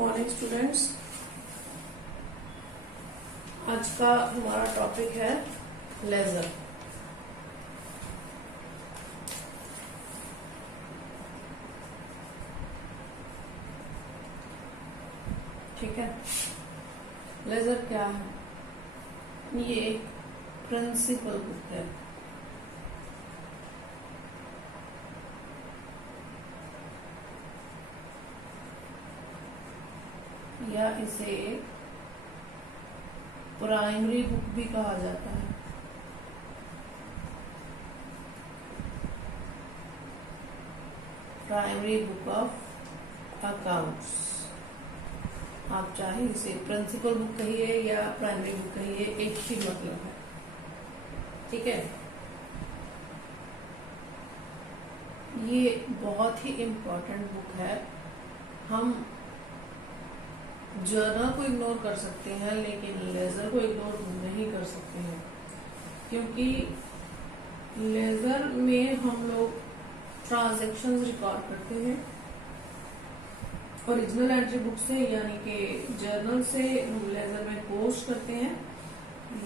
Morning students. आज का हमारा टॉपिक है लेजर। ठीक है, लेजर क्या है? ये एक प्रिंसिपल बुक है। या इसे प्राइमरी बुक भी कहा जाता है। Primary book of accounts. आप चाहे इसे प्रिंसिपल बुक कहिए या प्राइमरी बुक कहिए, एक ही मतलब है। ठीक है, ये बहुत ही इम्पोर्टेंट बुक है। हम जर्नल को इग्नोर कर सकते हैं लेकिन लेजर को इग्नोर नहीं कर सकते हैं, क्योंकि लेजर में हम लोग ट्रांजैक्शंस रिकॉर्ड करते हैं। ओरिजिनल एंट्री बुक से यानी कि जर्नल से हम लेजर में पोस्ट करते हैं।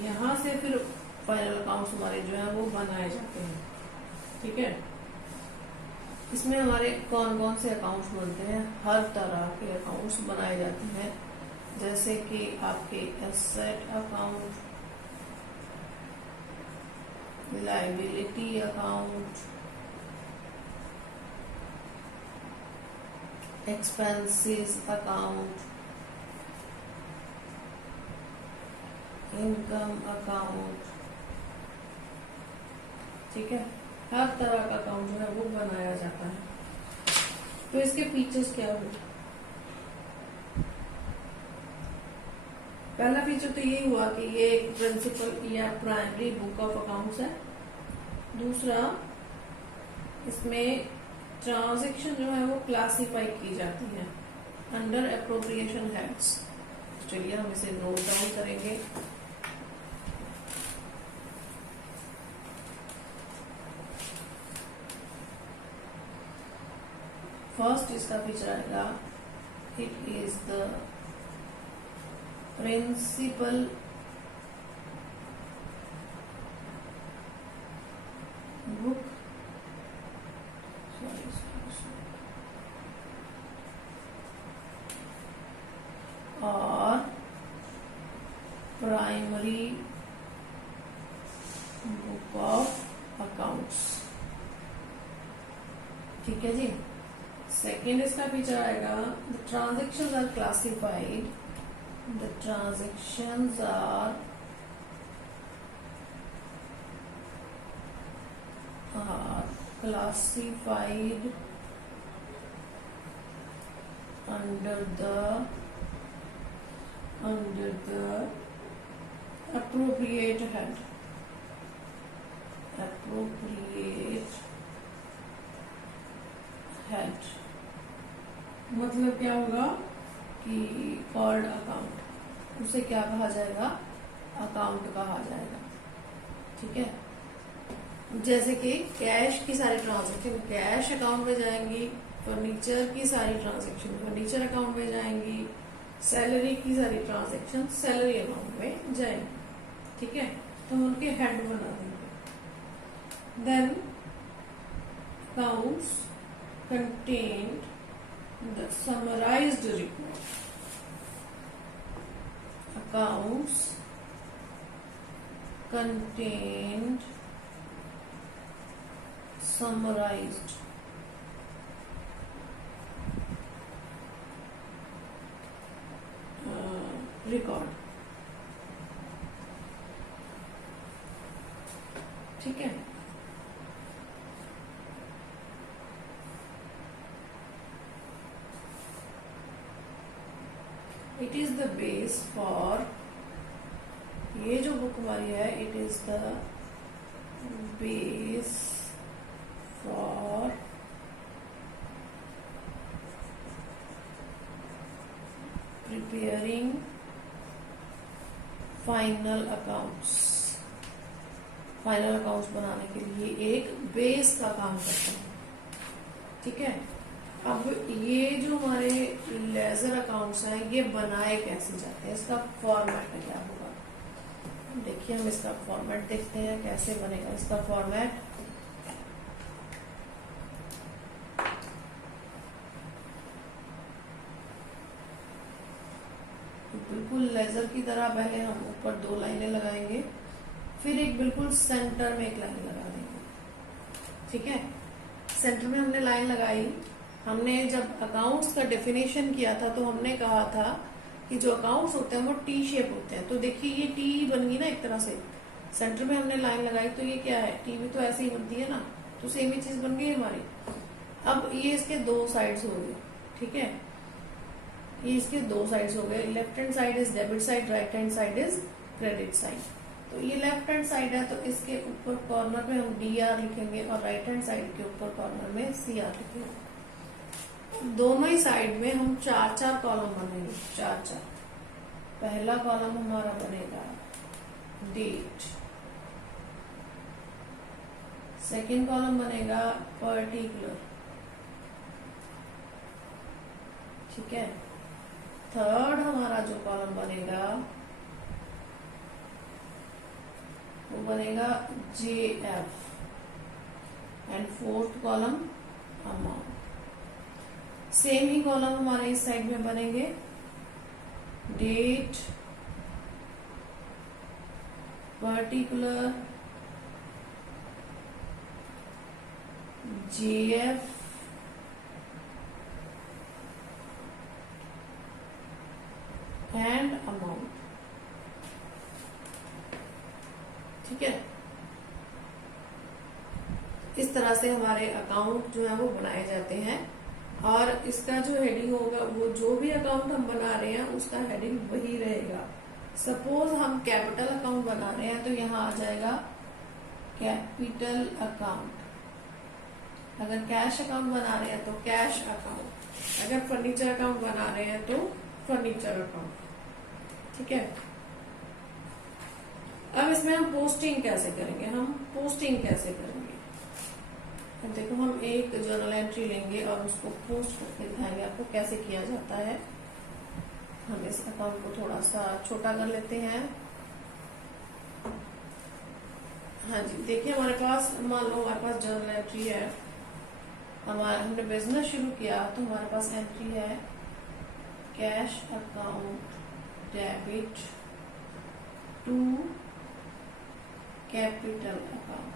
यहाँ से फिर फाइनल अकाउंट्स हमारे जो है वो बनाए जाते हैं। ठीक है, इसमें हमारे कौन कौन से अकाउंट्स बनते हैं? हर तरह के अकाउंट्स बनाए जाते हैं, जैसे कि आपके asset account, liability account, expenses account, income account. ठीक है, हर तरह का अकाउंट जो है वो बनाया जाता है। तो इसके फीचर्स क्या हुए? पहला फीचर तो ये हुआ कि ये एक प्रिंसिपल या प्राइमरी बुक ऑफ अकाउंट्स है। दूसरा, इसमें ट्रांजैक्शन जो है वो क्लासिफाई की जाती है अंडर एप्रोप्रिएशन हेड्स। चलिए हम इसे नोट डाउन करेंगे। फर्स्ट इसका फीचर आएगा, it is the principal book और प्राइमरी बुक ऑफ अकाउंट्स। ठीक है जी। सेकेंड इसका फीचर आएगा, the transactions are classified. The transactions are classified under the appropriate head. Appropriate head मतलब क्या होगा कि कॉल्ड अकाउंट, उसे क्या कहा जाएगा? अकाउंट कहा जाएगा। ठीक है, जैसे कि कैश की सारी ट्रांजैक्शन कैश अकाउंट में जाएंगी, फर्नीचर की सारी ट्रांजैक्शन फर्नीचर अकाउंट में जाएंगी, सैलरी की सारी ट्रांजैक्शन सैलरी अकाउंट में जाएंगी। ठीक है, तो हम उनके हेड बना देंगे। Then accounts contained the summarized report. Accounts contained summarized record. ठीक है, it is the base for, ये जो बुक हमारी है, it is the base for preparing final accounts. Final accounts बनाने के लिए एक बेस का काम करता है। ठीक है, अब ये जो हमारे लेजर अकाउंट्स हैं ये बनाए कैसे जाते हैं, इसका फॉर्मेट क्या होगा। देखिए हम इसका फॉर्मेट देखते हैं कैसे बनेगा इसका फॉर्मेट। बिल्कुल लेजर की तरह पहले हम ऊपर 2 लाइनें लगाएंगे, फिर एक बिल्कुल सेंटर में एक लाइन लगा देंगे। ठीक है, सेंटर में हमने लाइन लगाई। हमने जब अकाउंट्स का डेफिनेशन किया था तो हमने कहा था कि जो अकाउंट्स होते हैं वो टी शेप होते हैं। तो देखिए ये टी बन गई ना एक तरह से, सेंटर में हमने लाइन लगाई तो ये क्या है, टी भी तो ऐसे ही बनती है ना, तो सेम ही चीज बन गई हमारी। अब ये इसके 2 साइड्स हो गए। ठीक है, ये इसके 2 साइड्स हो गए। Left hand side is debit side, right hand side is credit side. तो ये लेफ्ट हैंड साइड है तो इसके ऊपर कॉर्नर में हम DR लिखेंगे और राइट हैंड साइड के ऊपर कॉर्नर में CR लिखेंगे। दोनों ही साइड में हम 4-4 कॉलम बनेंगे, 4-4। पहला कॉलम हमारा बनेगा डेट, सेकेंड कॉलम बनेगा पर्टिकुलर। ठीक है, थर्ड हमारा जो कॉलम बनेगा वो बनेगा JF and fourth column amount. Same ही कॉलम हमारे इस साइड में बनेंगे, date, particular, JF and amount. ठीक है, इस तरह से हमारे अकाउंट जो है वो बनाए जाते हैं। और इसका जो हेडिंग होगा वो जो भी अकाउंट हम बना रहे हैं उसका हेडिंग वही रहेगा। सपोज हम कैपिटल अकाउंट बना रहे हैं तो यहाँ आ जाएगा कैपिटल अकाउंट। अगर कैश अकाउंट बना रहे हैं तो कैश अकाउंट। अगर फर्नीचर अकाउंट बना रहे हैं तो फर्नीचर अकाउंट। ठीक है, अब इसमें हम पोस्टिंग कैसे करेंगे, हम पोस्टिंग कैसे करेंगे। अब देखो हम एक जर्नल एंट्री लेंगे और उसको पोस्ट करके दिखाएंगे आपको कैसे किया जाता है। हम इस अकाउंट को थोड़ा सा छोटा कर लेते हैं। हाँ जी, देखिए हमारे पास, मान लो हमारे पास जर्नल एंट्री है, हमने बिजनेस शुरू किया तो हमारे पास एंट्री है cash account debit to capital account.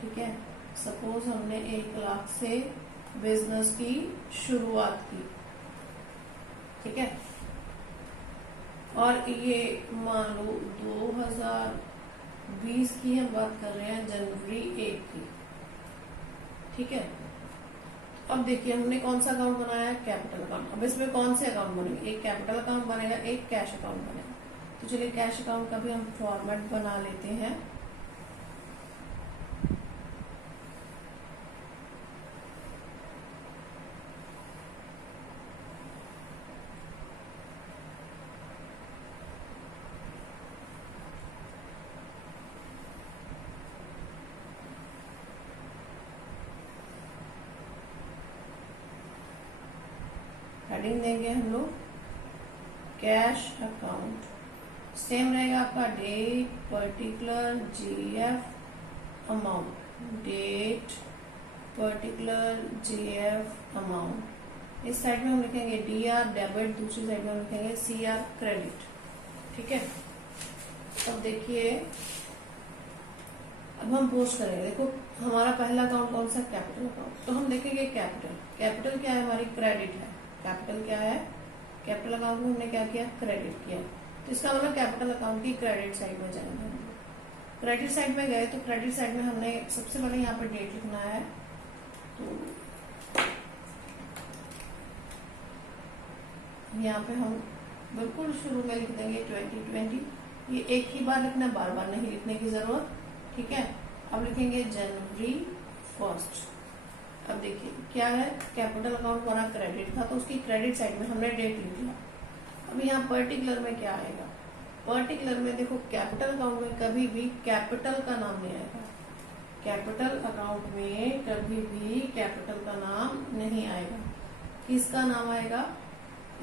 ठीक है, सपोज हमने 1 लाख से बिजनेस की शुरुआत की। ठीक है, और ये मान लो 2020 की हम बात कर रहे हैं, जनवरी 1 की। ठीक है, अब देखिए हमने कौन सा अकाउंट बनाया है, कैपिटल अकाउंट। अब इसमें कौन से अकाउंट बनेंगे, एक कैपिटल अकाउंट बनेगा, एक कैश अकाउंट बनेगा। तो चलिए कैश अकाउंट का भी हम फॉर्मेट बना लेते हैं। हेडिंग देंगे हम लोग कैश अकाउंट। सेम रहेगा आपका date, particular, JF amount. Date, particular, JF amount. इस साइड में हम लिखेंगे DR डेबिट, दूसरी साइड में हम लिखेंगे CR क्रेडिट। ठीक है, अब देखिए अब हम पोस्ट करेंगे। देखो हमारा पहला अकाउंट कौन सा, कैपिटल अकाउंट। तो हम देखेंगे कैपिटल। कैपिटल क्या है, हमारी क्रेडिट है। कैपिटल क्या है, कैपिटल अकाउंट में हमने क्या किया, क्रेडिट किया। तो इसका मतलब कैपिटल अकाउंट की क्रेडिट साइड में जाएंगे। क्रेडिट साइड में गए तो क्रेडिट साइड में हमने सबसे पहले यहाँ पे डेट लिखना है। तो यहाँ पे हम बिल्कुल शुरू में लिख देंगे 2020। ये एक ही बार लिखना, बार बार नहीं लिखने की जरूरत। ठीक है, अब लिखेंगे जनवरी 1। अब देखिए क्या है, कैपिटल अकाउंट हमारा क्रेडिट था तो उसकी क्रेडिट साइड में हमने डेट लिख दिया। अब यहाँ पर्टिकुलर में क्या आएगा, पर्टिकुलर में देखो कैपिटल अकाउंट में कभी भी कैपिटल का नाम नहीं आएगा। कैपिटल अकाउंट में कभी भी कैपिटल का नाम नहीं आएगा। किसका नाम आएगा?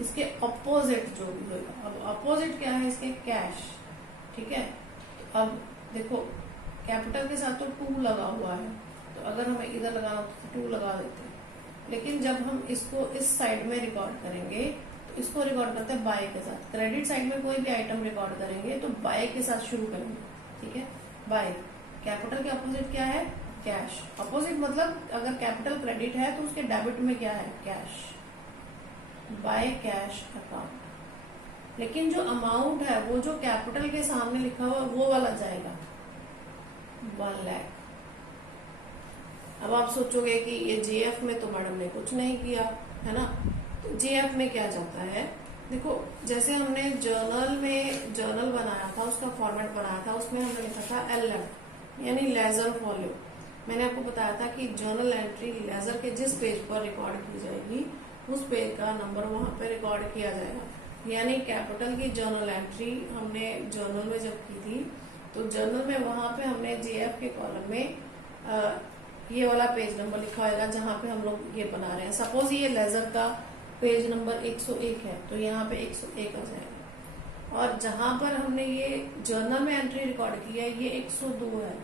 इसके अपोजिट जो भी होगा। अब अपोजिट क्या है इसके? कैश। ठीक है, तो अब देखो कैपिटल के साथ तो 2 लगा हुआ है, तो अगर हमें इधर लगाना तो 2 लगा देते हैं, लेकिन जब हम इसको इस साइड में रिकॉर्ड करेंगे तो इसको रिकॉर्ड करते हैं बाय के साथ। क्रेडिट साइड में कोई भी आइटम रिकॉर्ड करेंगे तो बाय के साथ शुरू करेंगे। ठीक है, बाय। कैपिटल के अपोजिट क्या है? कैश। अपोजिट मतलब अगर कैपिटल क्रेडिट है तो उसके डेबिट में क्या है? कैश। By cash account. लेकिन जो अमाउंट है वो जो कैपिटल के सामने लिखा हुआ वो वाला जाएगा 1 लाख। अब आप सोचोगे कि ये जेएफ में तो मैडम ने कुछ नहीं किया है ना, तो जेएफ में क्या जाता है? देखो जैसे हमने जर्नल बनाया था, उसका फॉर्मेट बनाया था, उसमें हमने लिखा था LF यानी लेजर फॉलो। मैंने आपको बताया था कि जर्नल एंट्री लेजर के जिस पेज पर रिकॉर्ड की जाएगी उस पेज का नंबर वहां पे रिकॉर्ड किया जाएगा। यानी कैपिटल की जर्नल एंट्री हमने जर्नल में जब की थी तो जर्नल में वहां पे हमने जेएफ के कॉलम में ये वाला पेज नंबर लिखा होगा जहां पे हम लोग ये बना रहे हैं। सपोज ये लेजर का पेज नंबर 101 है तो यहाँ पे 101 आ जाएगा। और जहां पर हमने ये जर्नल में एंट्री रिकॉर्ड की है ये 102 है।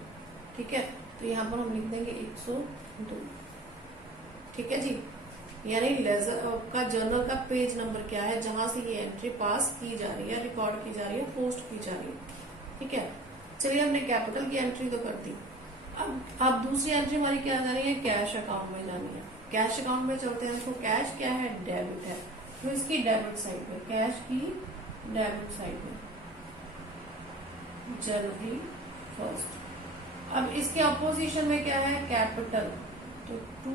ठीक है, तो यहाँ पर हम लिख देंगे 102। ठीक है जी, यानी लेजर का जर्नल का पेज नंबर क्या है जहां से ये एंट्री पास की जा रही है, रिकॉर्ड की जा रही है, पोस्ट की जा रही है। ठीक है, चलिए हमने कैपिटल की एंट्री तो कर दी। अब दूसरी एंट्री हमारी क्या जानी है? कैश अकाउंट में जानी है। कैश अकाउंट में चलते हैं। देखो कैश क्या है? डेबिट है, तो इसकी डेबिट साइड में, कैश की डेबिट साइड में जनवरी 1। अब इसके अपोजिशन में क्या है? कैपिटल, तो टू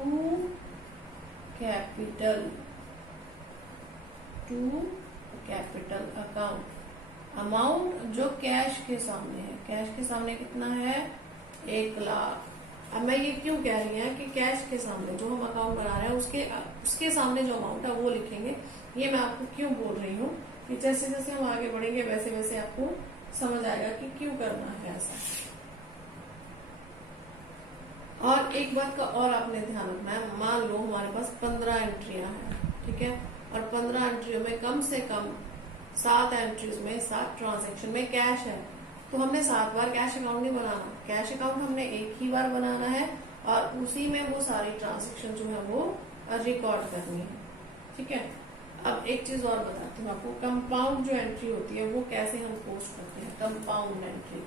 कैपिटल अकाउंट। अमाउंट जो कैश के सामने है, कैश के सामने कितना है? 1 लाख। अब मैं ये क्यों कह रही है कि कैश के सामने जो हम अकाउंट बना रहे हैं उसके सामने जो अमाउंट है वो लिखेंगे। ये मैं आपको क्यों बोल रही हूँ कि जैसे जैसे हम आगे बढ़ेंगे वैसे वैसे आपको समझ आएगा कि क्यों करना है ऐसा। और एक बात का और आपने ध्यान रखना है, मान लो हमारे पास 15 एंट्रियां हैं। ठीक है, और 15 एंट्रियों में कम से कम 7 एंट्रीज में 7 ट्रांजेक्शन में कैश है, तो हमने 7 बार कैश अकाउंट नहीं बनाना। कैश अकाउंट हमने एक ही बार बनाना है और उसी में वो सारी ट्रांजेक्शन जो है वो रिकॉर्ड करनी है। ठीक है, अब एक चीज और बताती हूँ आपको, कंपाउंड जो एंट्री होती है वो कैसे हम पोस्ट करते हैं। कंपाउंड एंट्री,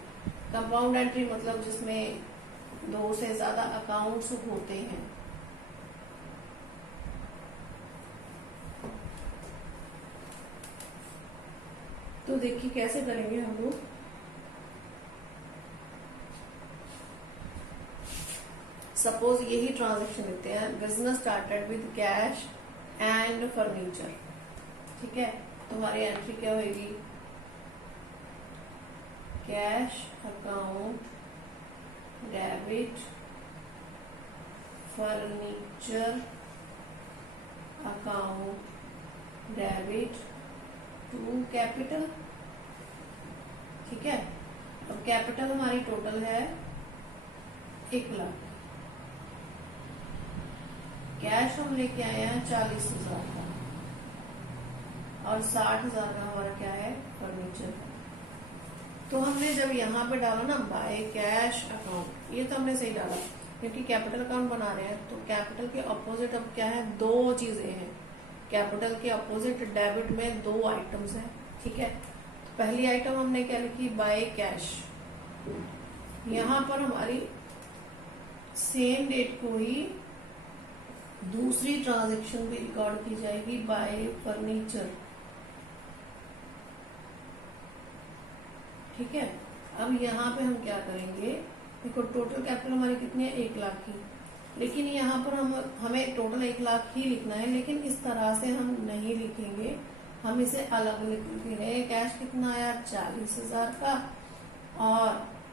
कंपाउंड एंट्री मतलब जिसमें 2 से ज्यादा अकाउंट्स होते हैं। तो देखिए कैसे करेंगे हम लोग। सपोज यही ट्रांजेक्शन लेते हैं, business started with cash and furniture. ठीक है, तो हमारी एंट्री क्या होगी? Cash account debit furniture account debit to capital. ठीक है, अब कैपिटल हमारी टोटल है 1 लाख। कैश हम लेके आए हैं 40,000 का और 60,000 का हमारा क्या है? फर्नीचर। तो हमने जब यहाँ पे डाला ना बाय कैश अकाउंट, ये तो हमने सही डाला क्योंकि कैपिटल अकाउंट बना रहे हैं। तो कैपिटल के अपोजिट अब क्या है? 2 चीजें हैं। कैपिटल के अपोजिट डेबिट में 2 आइटम्स हैं। ठीक है, तो पहली आइटम हमने क्या लिखी? By cash. यहाँ पर हमारी सेम डेट को ही दूसरी ट्रांजैक्शन भी रिकॉर्ड की जाएगी बाय फर्नीचर। ठीक है, अब यहाँ पे हम क्या करेंगे? देखो टोटल कैपिटल हमारी कितनी है? 1 लाख की, लेकिन यहाँ पर हमें टोटल 1 लाख ही लिखना है, लेकिन इस तरह से हम नहीं लिखेंगे, हम इसे अलग लिखेंगे। कैश कितना आया? 40,000 का और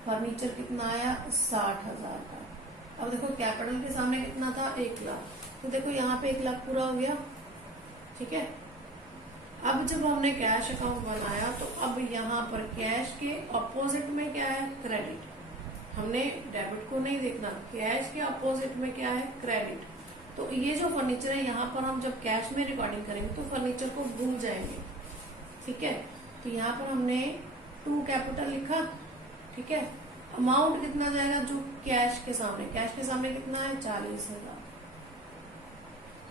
फर्नीचर कितना आया? 60,000 का। अब देखो कैपिटल के सामने कितना था? 1 लाख, तो देखो यहाँ पे 1 लाख पूरा हो गया। ठीक है, अब जब हमने कैश अकाउंट बनाया तो अब यहाँ पर कैश के अपोजिट में क्या है? क्रेडिट हमने डेबिट को नहीं देखना, कैश के अपोजिट में क्या है, क्रेडिट। तो ये जो फर्नीचर है यहाँ पर हम जब कैश में रिकॉर्डिंग करेंगे तो फर्नीचर को भूल जाएंगे, ठीक है। तो यहाँ पर हमने टू कैपिटल लिखा, ठीक है। अमाउंट कितना जाएगा जो कैश के सामने कितना है, 40,000,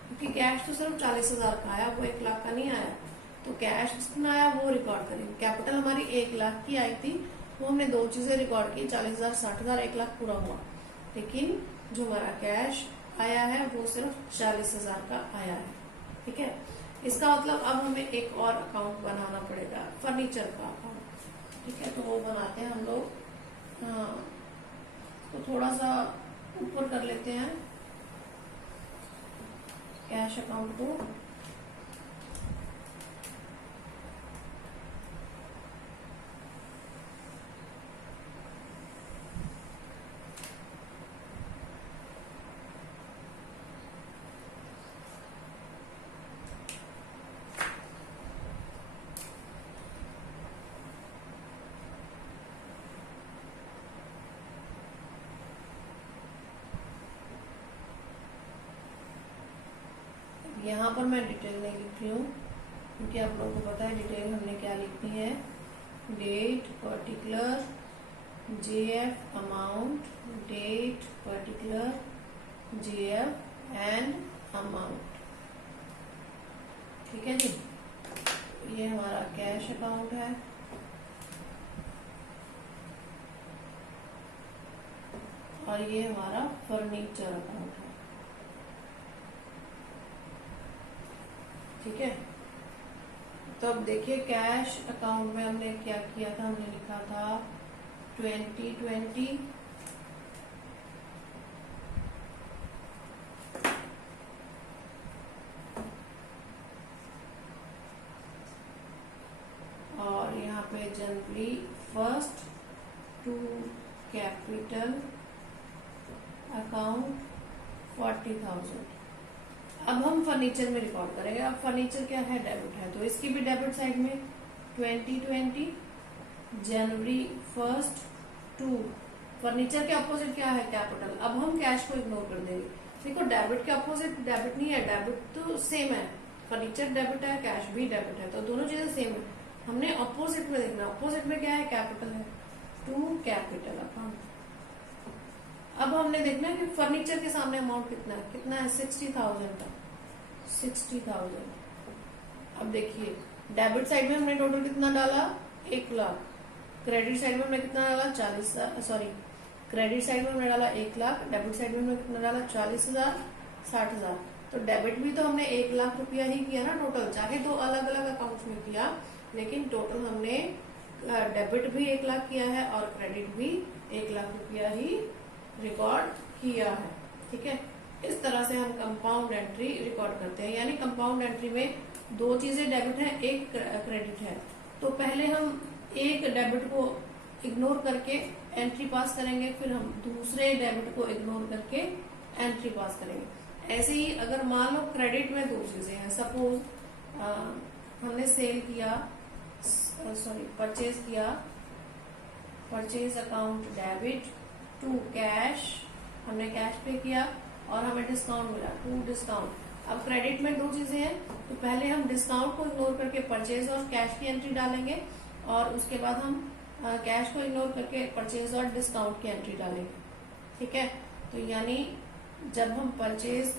क्योंकि कैश तो सिर्फ 40,000 का आया, वो 1 लाख का नहीं आया। तो कैश कितना आया वो रिकॉर्ड करेंगे। कैपिटल हमारी 1 लाख की आई थी, वो हमने 2 चीजें रिकॉर्ड की, 40,000, 60,000, 1 लाख पूरा हुआ। लेकिन जो हमारा कैश आया है वो सिर्फ 40,000 का आया है, ठीक है। इसका मतलब अब हमें एक और अकाउंट बनाना पड़ेगा, फर्नीचर का अकाउंट, ठीक है। तो वो बनाते हैं हम लोग, तो थोड़ा सा ऊपर कर लेते हैं कैश अकाउंट को। यहाँ पर मैं डिटेल नहीं लिख रही हूँ, क्योंकि आप लोगों को पता है डिटेल हमने क्या लिखनी है, date particular, JF amount, date particular, JF and amount, ठीक है जी। ये हमारा कैश अकाउंट है, और ये हमारा फर्नीचर अकाउंट है, ठीक है। तो अब देखिए कैश अकाउंट में हमने क्या किया था, हमने लिखा था 2020, और यहाँ पे जनवरी 1 टू कैपिटल अकाउंट 40,000। अब हम फर्नीचर में रिकॉर्ड करेंगे। अब फर्नीचर क्या है, डेबिट है, तो इसकी भी डेबिट साइड में 2020 जनवरी 1 टू, फर्नीचर के अपोजिट क्या है, कैपिटल। अब हम कैश को इग्नोर कर देंगे। देखो डेबिट के अपोजिट डेबिट नहीं है, डेबिट तो सेम है, फर्नीचर डेबिट है, कैश भी डेबिट है, तो दोनों चीजें सेम है। हमने अपोजिट में देखना, अपोजिट में क्या है, कैपिटल है, टू कैपिटल अकाउंट। अब हमने देखना है कि फर्नीचर के सामने अमाउंट कितना है 60,000 का, 60,000। अब देखिए डेबिट साइड में हमने टोटल कितना डाला, 1 लाख। क्रेडिट साइड में हमने कितना डाला, 40,000, सॉरी क्रेडिट साइड में हमने डाला 1 लाख, डेबिट साइड में हमने कितना डाला, 40,000, 60,000। तो डेबिट भी तो हमने 1 लाख रुपया ही किया ना टोटल, चाहे दो अलग अलग अकाउंट में किया, लेकिन टोटल हमने डेबिट भी 1 लाख किया है और क्रेडिट भी 1 लाख रुपया ही रिकॉर्ड किया है, ठीक है। इस तरह से हम कंपाउंड एंट्री रिकॉर्ड करते हैं, यानी कंपाउंड एंट्री में 2 चीजें डेबिट है, 1 क्रेडिट है। तो पहले हम एक डेबिट को इग्नोर करके एंट्री पास करेंगे, फिर हम दूसरे डेबिट को इग्नोर करके एंट्री पास करेंगे। ऐसे ही अगर मान लो क्रेडिट में 2 चीजें हैं, सपोज हमने सेल किया, परचेज किया, purchase account debit to cash, हमने कैश पे किया और हमें डिस्काउंट मिला, टू डिस्काउंट। अब क्रेडिट में 2 चीजें हैं, तो पहले हम डिस्काउंट को इग्नोर करके परचेज और कैश की एंट्री डालेंगे, और उसके बाद हम कैश को इग्नोर करके परचेज और डिस्काउंट की एंट्री डालेंगे, ठीक है। तो यानी जब हम परचेज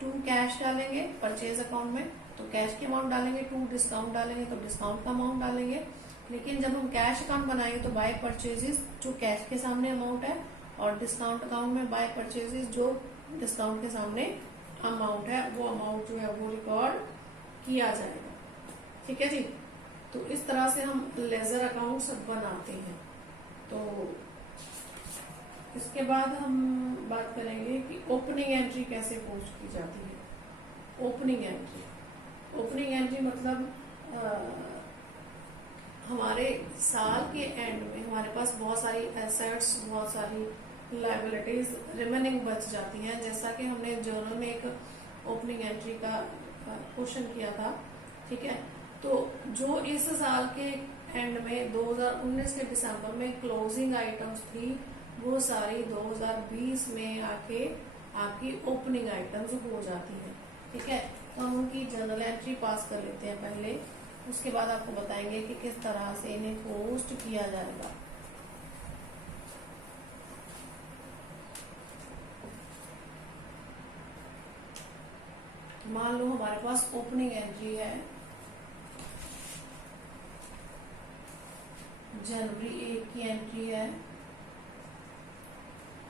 टू कैश डालेंगे परचेज अकाउंट में, तो कैश की अमाउंट डालेंगे, टू डिस्काउंट डालेंगे तो डिस्काउंट का अमाउंट डालेंगे। लेकिन जब हम कैश अकाउंट बनाएंगे तो बाय परचेजेस जो कैश के सामने अमाउंट है, और डिस्काउंट अकाउंट में बाय परचेजेस जो डिस्काउंट के सामने अमाउंट है, वो अमाउंट जो है वो रिकॉर्ड किया जाएगा, ठीक है जी। तो इस तरह से हम लेजर अकाउंट्स बनाते हैं। तो इसके बाद हम बात करेंगे कि ओपनिंग एंट्री कैसे पोस्ट की जाती है। ओपनिंग एंट्री मतलब हमारे साल के एंड में हमारे पास बहुत सारी एसेट्स, बहुत सारी लायबिलिटीज रिमेनिंग बच जाती हैं। जैसा कि हमने जर्नल में एक ओपनिंग एंट्री का क्वेश्चन किया था, ठीक है। तो जो इस साल के एंड में 2019 के दिसंबर में क्लोजिंग आइटम्स थी, वो सारी 2020 में आके आपकी ओपनिंग आइटम्स हो जाती है। ठीक है, तो हम उनकी जर्नल एंट्री पास कर लेते हैं पहले, उसके बाद आपको बताएंगे कि किस तरह से इन्हें पोस्ट किया जाएगा। मान लो हमारे पास ओपनिंग एंट्री है जनवरी 1 की एंट्री है,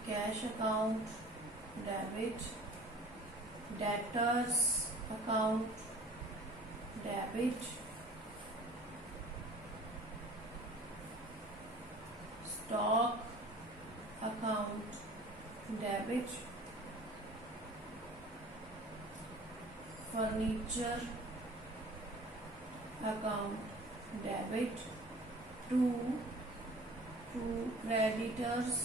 cash account debit, debtors account debit, stock account debit, furniture account debit, to creditors,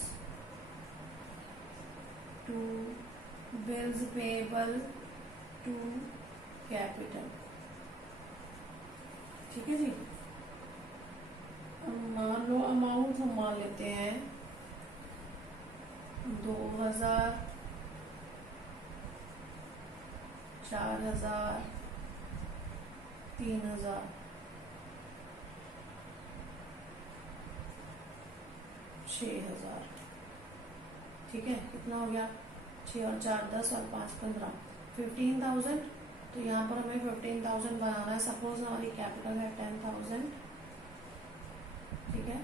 to bills payable, to capital. ठीक है जी, मान लो अमाउंट हम मान लेते हैं 2000, 4000, 3000, 6000। ठीक है, कितना हो गया? 6 और 4 10 और 5 15, 15,000। तो यहाँ पर हमें 15,000 बनाना है। सपोज हमारी कैपिटल है 10,000। ठीक है,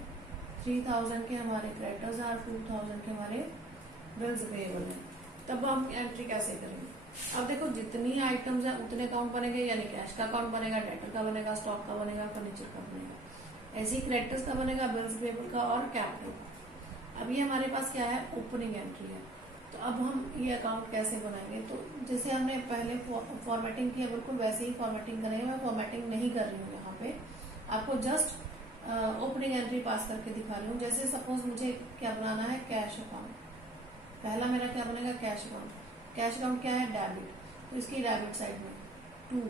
3,000 के हमारे क्रेडिटर्स हैं और 2,000 के हमारे बिल्स पेएबल हैं। तब हम एंट्री कैसे करेंगे? अब देखो, जितनी आइटम्स हैं उतने अकाउंट बनेंगे, यानी कैश का अकाउंट बनेगा, डेटर का बनेगा, स्टॉक का बनेगा, फर्नीचर का बनेगा। ऐसे ही क्रेडिटर्स का बनेगा, बिल्स पेएबल का और कैपिटल का। अब ये हमारे पास क्या है? ओपनिंग एंट्री है। तो अब हम ये अकाउंट कैसे बनाएंगे? तो जैसे हमने पहले फॉर्मेटिंग की है, बिल्कुल वैसे ही फॉर्मेटिंग करेंगे। मैं फॉर्मेटिंग नहीं कर रही हूँ यहाँ पे, आपको जस्ट ओपनिंग एंट्री पास करके दिखा रही हूँ। जैसे सपोज मुझे क्या बनाना है? Cash account. पहला मेरा क्या बनेगा? Cash account. कैश अकाउंट क्या है? डेबिट। तो इसकी डेबिट साइड में 2।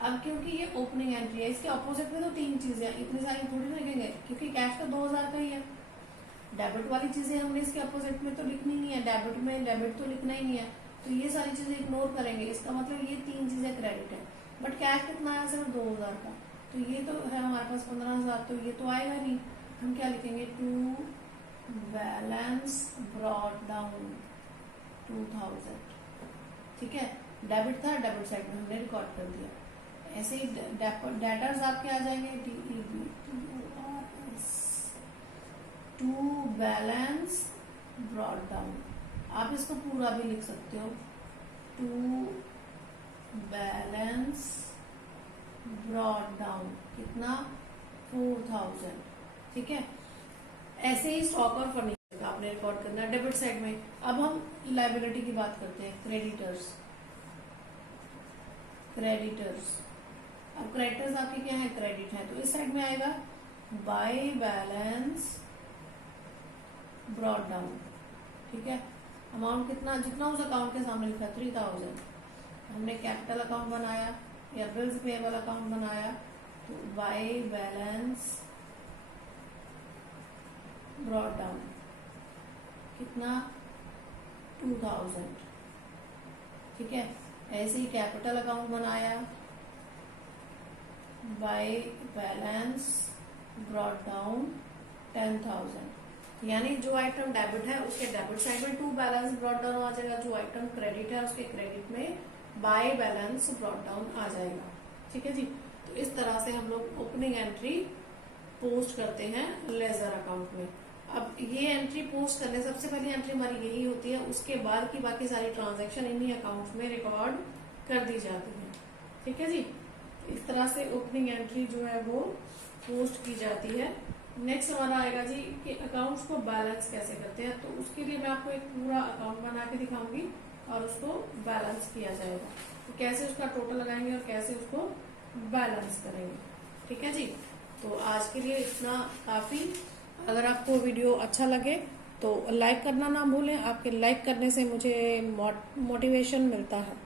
अब क्योंकि ये ओपनिंग एंट्री है, इसके ऑपोजिट में तो 3 चीजें हैं, इतनी सारी थोड़ी लिखेंगे, क्योंकि कैश तो 2000 का ही है। डेबिट वाली चीजें हमने इसके अपोजिट में तो लिखनी नहीं है, डेबिट में डेबिट तो लिखना ही नहीं है, तो ये सारी चीजें इग्नोर करेंगे। इसका मतलब ये 3 चीजें क्रेडिट है। बट कैश कितना है? सिर्फ 2000 का। तो ये तो है हमारे पास 15,000, तो ये तो आएगा नहीं। हम क्या लिखेंगे? To balance brought down 2000। ठीक है, डेबिट था, डेबिट साइड में हमने रिकॉर्ड कर दिया। ऐसे ही डेटर्स आपके आ जाएंगे, DEBTORS, to balance brought down. आप इसको पूरा भी लिख सकते हो, टू बैलेंस ब्रॉट डाउन कितना? 4000। ठीक है, ऐसे ही स्टॉक और फर्नीचर का आपने रिकॉर्ड करना है डेबिट साइड में। अब हम लायबिलिटी की बात करते हैं, क्रेडिटर्स। अब क्रेडिटर्स आपके क्या है? क्रेडिट है, तो इस साइड में आएगा बाय बैलेंस ब्रॉट डाउन। ठीक है, अमाउंट कितना? जितना उस अकाउंट के सामने लिखा है 3000। हमने कैपिटल अकाउंट बनाया या बिल्स पेएबल अकाउंट बनाया, तो बाय बैलेंस ब्रॉट डाउन कितना? 2000। ठीक है, ऐसे ही कैपिटल अकाउंट बनाया, बाय बैलेंस ब्रॉट डाउन 10,000। यानी जो आइटम डेबिट है उसके डेबिट साइड में टू बैलेंस ब्रॉट डाउन आ जाएगा, जो आइटम क्रेडिट है उसके क्रेडिट में बाय बैलेंस ब्रॉट डाउन आ जाएगा। ठीक है जी, तो इस तरह से हम लोग ओपनिंग एंट्री पोस्ट करते हैं लेजर अकाउंट में। अब ये एंट्री पोस्ट करने सबसे पहली एंट्री हमारी यही होती है, उसके बाद की बाकी सारी ट्रांजैक्शन इन्हीं अकाउंट में रिकॉर्ड कर दी जाती है। ठीक है जी, इस तरह से ओपनिंग एंट्री जो है वो पोस्ट की जाती है। नेक्स्ट हमारा आएगा जी कि अकाउंट्स को बैलेंस कैसे करते हैं। तो उसके लिए मैं आपको एक पूरा अकाउंट बना के दिखाऊंगी और उसको बैलेंस किया जाएगा, तो कैसे उसका टोटल लगाएंगे और कैसे उसको बैलेंस करेंगे। ठीक है जी, तो आज के लिए इतना काफी। अगर आपको वीडियो अच्छा लगे तो लाइक करना ना भूलें, आपके लाइक करने से मुझे मोटिवेशन मिलता है।